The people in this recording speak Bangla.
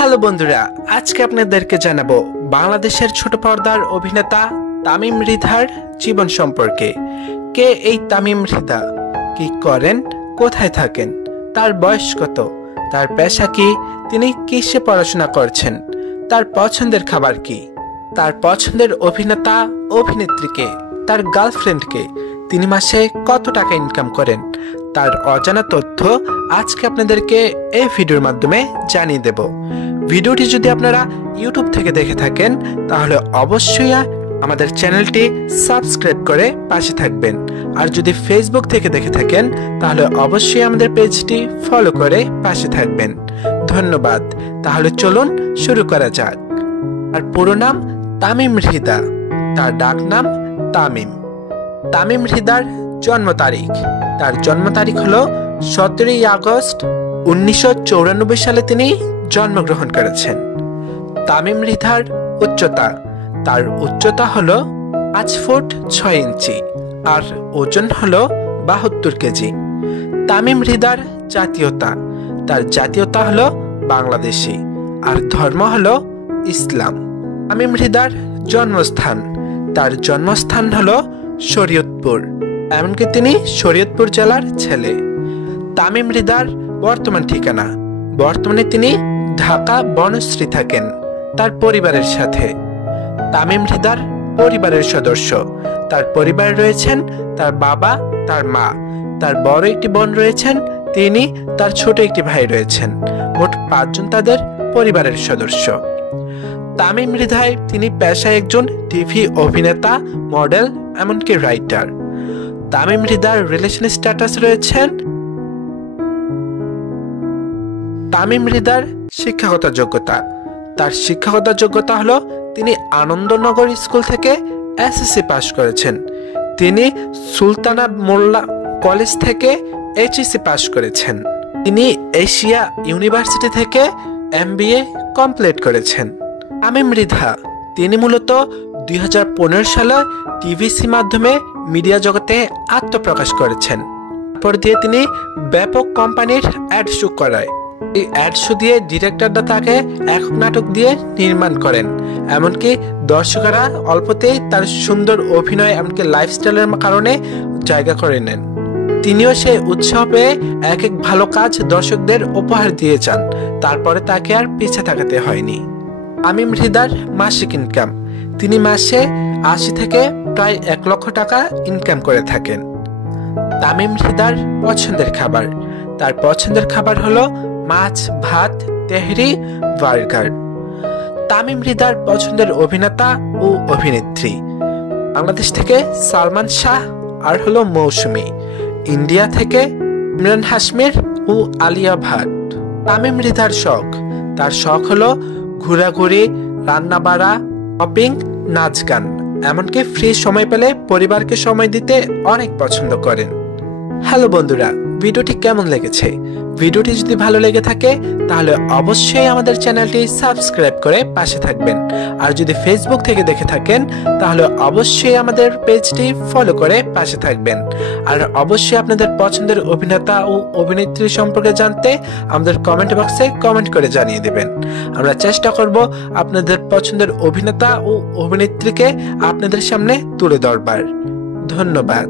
হ্যালো বন্ধুরা, আজকে আপনাদেরকে জানাবো বাংলাদেশের ছোট পর্দার অভিনেতা তামিম মৃধার জীবন সম্পর্কে। কে এই তামিম মৃধা, কি করেন, কোথায় থাকেন, তার বয়স কত, তার পেশা কি, তিনি কিসে পড়াশোনা করছেন, তার পছন্দের খাবার কি, তার পছন্দের অভিনেতা অভিনেত্রীকে, তার গার্লফ্রেন্ডকে, তিনি মাসে কত টাকা ইনকাম করেন, তার অজানা তথ্য আজকে আপনাদেরকে এই ভিডিওর মাধ্যমে জানিয়ে দেব। ভিডিওটি যদি আপনারা ইউটিউব থেকে দেখে থাকেন তাহলে অবশ্যই আমাদের চ্যানেলটি সাবস্ক্রাইব করে পাশে থাকবেন, আর যদি ফেসবুক থেকে দেখে থাকেন তাহলে অবশ্যই আমাদের পেজটি ফলো করে পাশে থাকবেন। ধন্যবাদ। তাহলে চলুন শুরু করা যাক। আর পুরো নাম তামিম মৃধা, তার ডাক নাম তামিম। তামিম মৃধার জন্ম তারিখ, তার জন্ম তারিখ হলো 17 আগস্ট 1994 সালে তিনি জন্মগ্রহণ করেছেন। তামিম মৃধার উচ্চতা, তার উচ্চতা হলো 5 ফুট 6 ইঞ্চি আর ওজন হলো 72 কেজি। তামিম মৃধার জাতীয়তা, তার জাতীয়তা হলো বাংলাদেশি আর ধর্ম হলো ইসলাম। তামিম মৃধার জন্মস্থান, তার জন্মস্থান হলো শরীয়তপুর, এমনকি তিনি শরীয়তপুর জেলার ছেলে। তামিম মৃধার বর্তমান ঠিকানা, বর্তমানে তিনি ঢাকা বনশ্রী থাকেন তার পরিবারের সাথে। তামিম মৃধার পরিবারের সদস্য, তার পরিবারে রয়েছেন তার বাবা, তার মা, তার বড় একটি বোন রয়েছেন, তিনি, তার ছোট একটি ভাই রয়েছেন। মোট 5 জন তাদের পরিবারের সদস্য। তামিম মৃধায় তিনি পেশায় একজন টিভি অভিনেতা, মডেল, এমনকি রাইটার। তামিম মৃধার রিলেশন স্ট্যাটাস রয়েছেন। তামিম মৃধার শিক্ষাগত যোগ্যতা, তার শিক্ষাগত যোগ্যতা হলো তিনি আনন্দনগর স্কুল থেকে এসএসসি পাশ করেছেন। তিনি সুলতানা মোল্লা কলেজ থেকে এইচএসসি পাশ করেছেন। তিনি এশিয়া ইউনিভার্সিটি থেকে এমবিএ কমপ্লিট করেছেন। তামিম মৃধা তিনি মূলত 2015 সালে টিভিসি মাধ্যমে মিডিয়া জগতে আত্মপ্রকাশ করেছেন। তারপর দিয়ে তিনি ব্যাপক কোম্পানির অ্যাড শো করায়। এই অ্যাড শো দিয়ে ডিরেক্টররা তাকে একক নাটক দিয়ে নির্মাণ করেন, এমনকি দর্শকরা অল্পতেই তার সুন্দর অভিনয় এমনকি লাইফস্টাইলের কারণে জায়গা করে নেন। তিনিও সেই উৎসাহ পেয়ে এক এক ভালো কাজ দর্শকদের উপহার দিয়ে যান। তারপরে তাকে আর পিছে তাকাতে হয়নি। তামিম মৃধার মাসিক ইনকাম, তিনি মাসে 80 থেকে প্রায় 1 লক্ষ টাকা ইনকাম করে থাকেন। তামিম মৃধার পছন্দের খাবার, তার পছন্দের খাবার হলো মাছ, ভাত, তেহরি, বার্গার। তামিম মৃধার পছন্দের অভিনেতা ও অভিনেত্রী, বাংলাদেশ থেকে সালমান শাহ আর হলো মৌসুমী, ইন্ডিয়া থেকে ইমরান হাশমির ও আলিয়া ভাট। তামিম মৃধার শখ, তার শখ হলো ঘোরাঘুরি, রান্না বাড়া, শপিং, নাচ গান, এমনকি ফ্রি সময় পেলে পরিবারকে সময় দিতে অনেক পছন্দ করেন। হ্যালো বন্ধুরা, ভিডিওটি কেমন লেগেছে? ভিডিওটি যদি ভালো লেগে থাকে তাহলে অবশ্যই আমাদের চ্যানেলটি সাবস্ক্রাইব করে পাশে থাকবেন, আর যদি ফেসবুক থেকে দেখে থাকেন তাহলে অবশ্যই আমাদের পেজটি ফলো করে পাশে থাকবেন। আর অবশ্যই আপনাদের পছন্দের অভিনেতা ও অভিনেত্রী সম্পর্কে জানতে আমাদের কমেন্ট বক্সে কমেন্ট করে জানিয়ে দেবেন। আমরা চেষ্টা করব আপনাদের পছন্দের অভিনেতা ও অভিনেত্রীকে আপনাদের সামনে তুলে ধরবার। ধন্যবাদ।